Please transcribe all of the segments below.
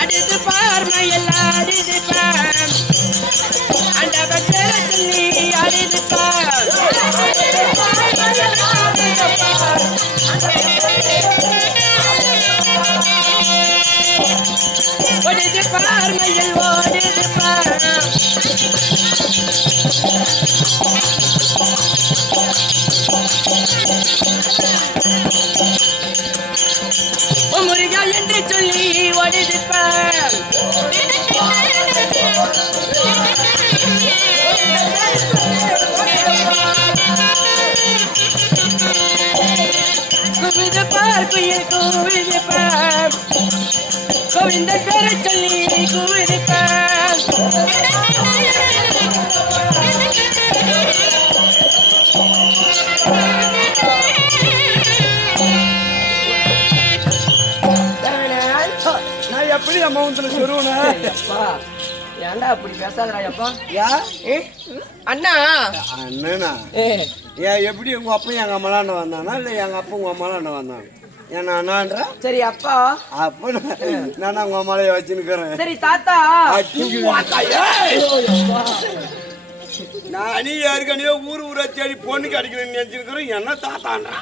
அடிது பார்மையில் அடிது பார் அந்த பச்சரத்தி அடிது பார் ஒடிது பார்மையில் ஓடிது பார் முருகா என்று சொல்லி ஒடிதுப்பார் குவிதுப்பார் குயில் குவிதுப்பார் கோவிந்த பேரை சொல்லி குவிதுப்பார் எப்படி அம்மாவத்துல சொல்லுவா ஏன்டா அப்படி பேசாதடா அப்பா யா அண்ணா அண்ணனா ஏன் எப்படி உங்க அப்பா எங்க அம்மாலாண்ட வந்தானா இல்ல எங்க அப்பா உங்க அம்மாலாண்ட வந்தானா ஏன்னா அண்ணான்றா சரி அப்பா அப்ப நான் உங்க அம்மாலைய வச்சுருக்கிறேன் சரி தாத்தா நான் நீ யாருக்கனையோ ஊரா தேடி பொண்ணுக்கு அடிக்கணும்னு நினைச்சிருக்கிறேன் என்ன தாத்தான்றா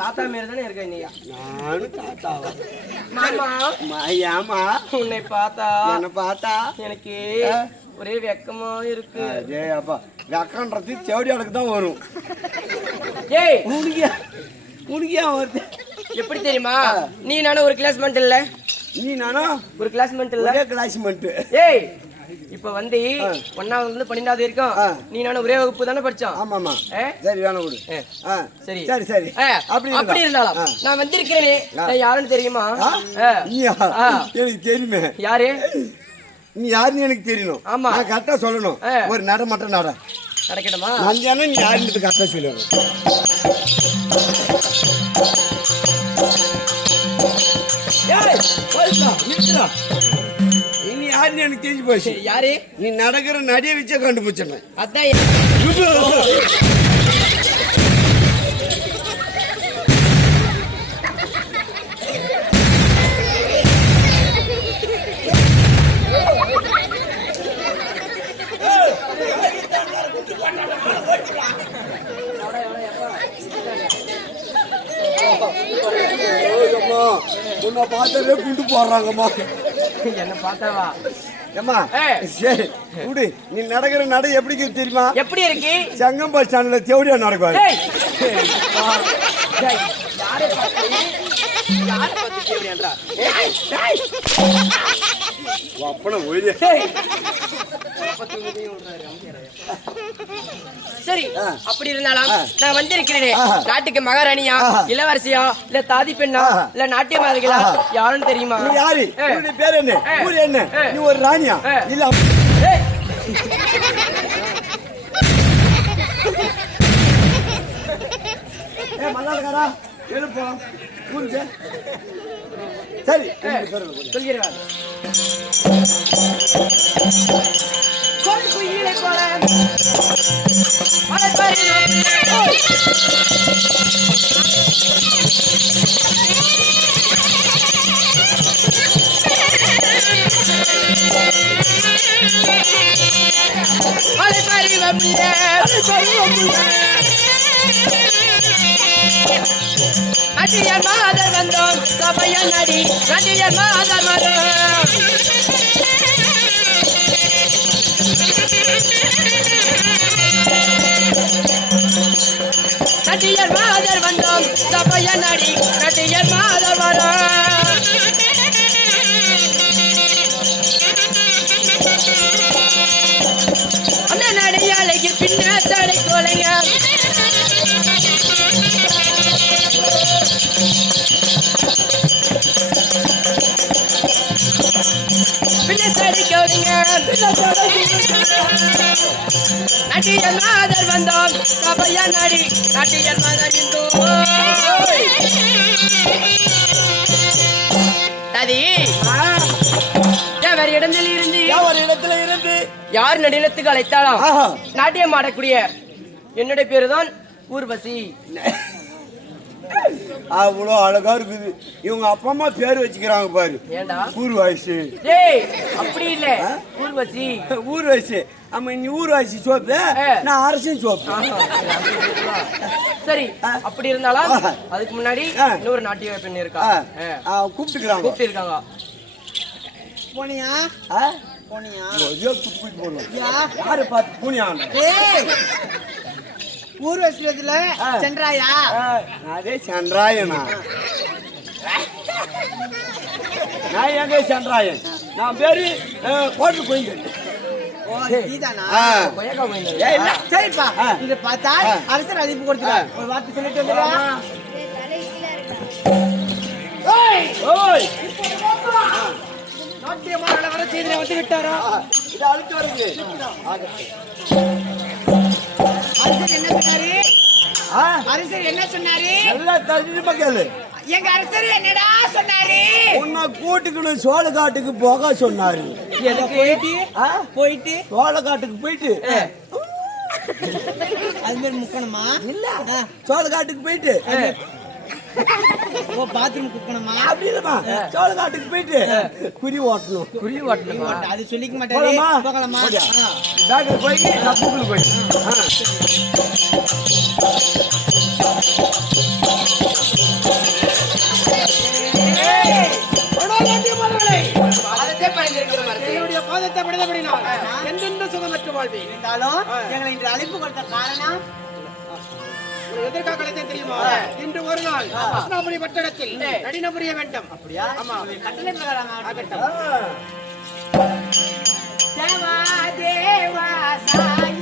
தாத்தா மாரி தானே இருக்க நீ நானும் தாத்தாவா மாமா ஏமா உன்னை பார்த்தா என்ன பார்த்தா எனக்கு ஒரே வெக்கமா இருக்கு அதே அப்பா வெக்கன்றது செவடியாளுக்கு தான் வரும் ஏய் உனக்கியா வருது எப்படி தெரியுமா நீ நானும் ஒரு கிளாஸ்மேட் இல்ல நீ நானும் ஒரு கிளாஸ்மேட் இல்ல கிளாஸ்மேட் ஏய் இப்ப வந்து 1வது இருந்து 12வது வரைக்கும் நீ நானும் ஒரே வகுப்பு தானே படிச்சோம் ஆமாமா சரி வேணா கொடு சரி சரி சரி அப்படி இருந்தாலும் நான் வந்திருக்கிறேனே நான் யாருன்னு தெரியுமா எனக்கு தெரியுமே யாரு நீ யாருன்னு எனக்கு தெரியணும் ஆமா நான் கரெக்டா சொல்லணும் ஒரு நட மட்டும் நட நடக்கட்டுமா நான் நீ யாருன்னு கரெக்டா சொல்லணும் இனி யாருன்னு எனக்கு தெரிஞ்சு போச்சு யாரு நீ நடக்கிற நடிகை வச்சே கண்டுபிடிச்சேன் அதான் உன்னை பார்த்தாலே குண்டு போடுறாங்கம்மா என்ன பார்த்தாவா ஏமா சரி குடு நீ நடக்கிற நடை எப்படி தெரியுமா எப்படி இருக்கு சங்கம் பஸ் ஸ்டாண்ட்ல தேவடியா நடக்குவாரு அப்பன ஒய்யே சரி அப்படி இருந்தாலும் நான் வந்திருக்கிறேன் நாட்டுக்கு மகாராணியா இளவரசியா இல்ல தாதி பெண்ணா இல்ல நாட்டிய மாதிரிகளா யாருன்னு தெரியுமா நீ யாரு உன்னுடைய பேர் என்ன ஊர் என்ன நீ ஒரு ராணியா இல்ல மல்லாடக்காரா எழுப்பா ஊருக்கு சரி சொல்கிறேன் குயிலை போல நடிகர் மாதர் வந்தோம் சபைய நடி நடிகர் மாதர் வந்தோம் நடிகர் மாதர் வந்தோம் சபைய நடி நடிகர் மாதர் வரோம் அந்த நடிகாலைக்கு பின்ன தடை கோலைங்க நடிகர் மாதர் வந்தோம் சபைய நடி நடிகர் மாதர் வேறு இடத்தில் இருந்து யார் நடினத்துக்கு அழைத்தாலும் நாட்டியம் ஆடக்கூடிய என்னுடைய பேரு தான் ஊர்வசி. அவ்வளோ அழகா இருக்குது. இவங்க அப்பா அம்மா பேர் வச்சுக்கிறாங்க பாரு. ஏண்டா ஊர்வாசி? டேய் அப்படி இல்ல, ஊர்வசி. ஊர்வாசி. ஆமா, நீ ஊர்வாசி சோப்பு, நான் அரசின் சோப்பு. சரி, அப்படி இருந்தாலும் அதுக்கு முன்னாடி இன்னொரு நாட்டிய பெண் இருக்கா, கூப்பிட்டுக்கிறாங்க. கூப்பிட்டு போனியா போனியா யாரு பார்த்து பூனியா? ஊர்வசில சென்றாயா? அதே சென்றாயனா? நான் எங்க சென்றாயன்? நான் பேரு கோட்டு கோயில். சரிப்பா, இத பார்த்தா அரசர் அதிப்பு கொடுத்துருவார். ஒரு வார்த்தை சொல்லிட்டு வந்துடுவா. நாட்டியமான வர செய்தியை வந்து விட்டாரா? இது அழுத்து வருது. அரசர் என்ன சொன்னாரு? அரசர் என்ன சொன்னாரு? நல்லா தெரிஞ்சுமா கேளு. எங்க அரசர் என்னடா சொன்னாரு? உன்னை கூட்டுக்கணும் சோழக்காட்டுக்கு போக சொன்னாரு. போயிட்டு சோழக்காட்டுக்கு போயிட்டு அது மாதிரி முக்கணுமா? இல்ல, சோழக்காட்டுக்கு போயிட்டு பாத்ரூம் குக்கணுமா? அப்படி இல்லமா, சோழக்காட்டுக்கு போயிட்டு குறி ஓட்டணும். குறி ஓட்டணும். அது சொல்லிக்க மாட்டாரு. போகலாமா? டாக்டர் போய் தப்புக்குள்ள போய் பாதத்தை படுத்தப்படினால் எந்தெந்த சுகமற்ற வாழ்வே இருந்தாலும் எங்களை இன்று அழைப்பு கொடுத்த காரணம் எதற்காக தெரியுமா? இன்று ஒரு நாள் அஸ்னாபுரி பட்டணத்தில் நடினம் புரிய வேண்டும். அப்படியா? ஆமா, கட்டளை பிரகாரம் ஆகட்டும். தேவா தேவா சாயம்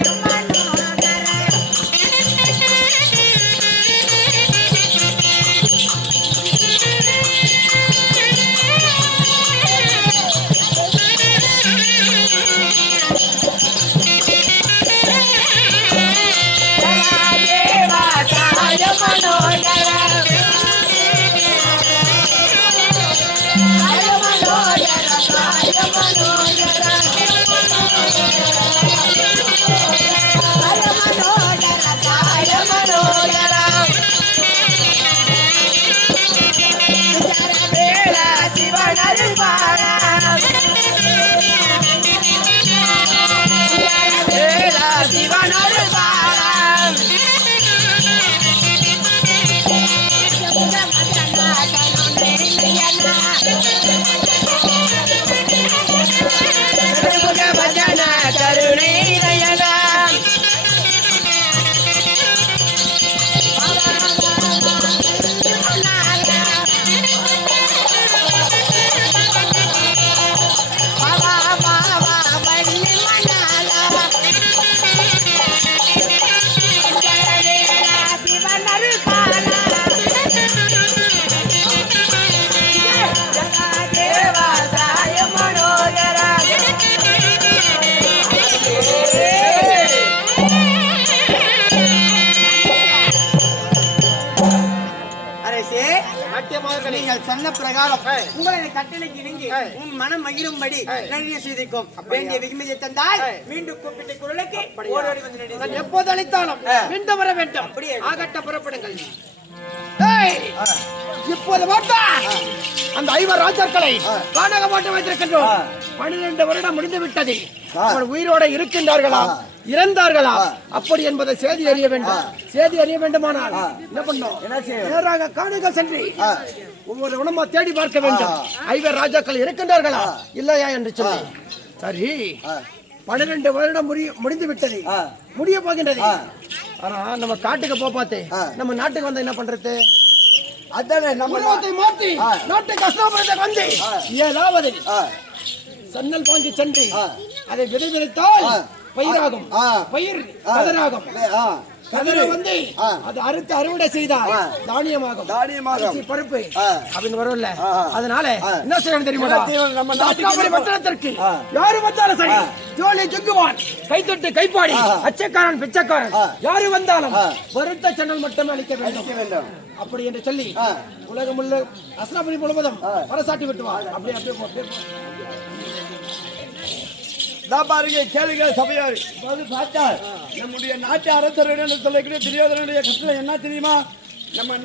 மனோகர சொன்ன பிரகாரம் உங்களை கட்டளைக்கு இணங்கி உன் மனம் மகிழும்படி நிறைய செய்திக்கும் வேண்டிய வெகுமதியை தந்தால் மீண்டும் கூப்பிட்ட குரலுக்கு ஓடோடி வந்து எப்போது அழைத்தாலும் மீண்டும் வர வேண்டும். அப்படியே ஆகட்ட புறப்படுங்கள். இப்போது பார்த்தா அந்த 5 ராஜாக்களை காணக போட்டு வைத்திருக்கின்றோம். 12 வருடம் முடிந்து விட்டது. அவர் உயிரோட இருக்கின்றார்களா இறந்தார்களா அப்படி என்பதை செய்தி அறிய வேண்டும். செய்தி அறிய வேண்டுமானால் என்ன பண்ணோம்? நேராக காணுக சென்று ஒவ்வொரு உணமா தேடி பார்க்க வேண்டும். 5 ராஜாக்கள் இருக்கின்றார்களா இல்லையா என்று சொல்லி. சரி, 12 வருடம் முடிந்து விட்டது, முடிய போகின்றது. ஆனா நம்ம காட்டுக்கு பார்த்தே நம்ம நாட்டுக்கு வந்தா என்ன பண்றது? அதானே நம்ம மாத்தி நாட்டுக்கு அஸ்னாபுரத்தை வந்து ஏதாவது சன்னல் பாங்கி சென்று அதை விதை விதைத்தால் பயிராகும். பயிர் கதிராகும். கதிரை வந்து அது அறுத்து அறுவடை செய்தால் தானியமாகும். பருப்பு அப்படின்னு வரும்ல. அதனால என்ன செய்யணும் தெரியுமா? நம்ம அஸ்னாபுரி பட்டணத்திற்கு யாரு வந்தாலும் சரி, ஜோலி ஜுங்குவான், கைத்தொட்டு கைப்பாடி, அச்சக்காரன் பிச்சைக்காரன் யாரு வந்தாலும் வருத்த சன்னல் மட்டுமே அளிக்க வேண்டும். அப்படி என்று சொல்லி உலகம் உள்ள அஸ்னாபுரி முழுவதும் பரசாட்டி விட்டுவார். அப்படியே நான் பாருங்க கேளுங்க சபையார் பார்த்தால் நம்முடைய நாட்டு அரசர் சொல்லக்கூடிய துரியோதனுடைய கஷ்டம் என்ன தெரியுமா? நம்ம